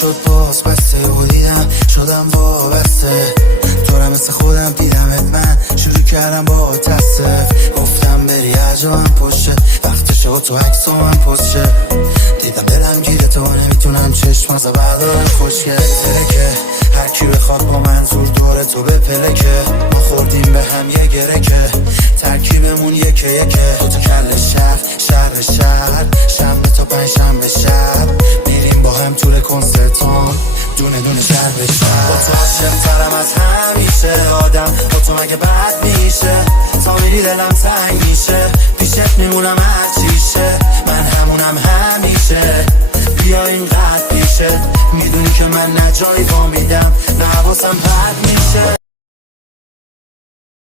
شد باز بسته و دیدم شدم وابسته تو را مثل خودم دیدمت من شروع کردم با تصف گفتم بری عجبم پشته وقت شد تو عکس و من پشته دیدم دلم گیره تو نمیتونم چشم از بردارم خوشگل که هر کی بخواد با منظور دور تو به پلکه ما خوردیم به هم یه گره که ترکیبمون یکه دو تا کل شهر شنبه تا پنجشنبه شب میریم با هم طول کنسرتون دونه دونه شهر به شهر با تو عاشق‌ترم از همیشه آدم با تو مگه بد میشه تا میری دلم تنگ میشه پیشت میمونم هر چیشه من همونم همیشه بیا اینقدر پیشه میدونی که من نه جایی با میدم نه حواسم پرت میشه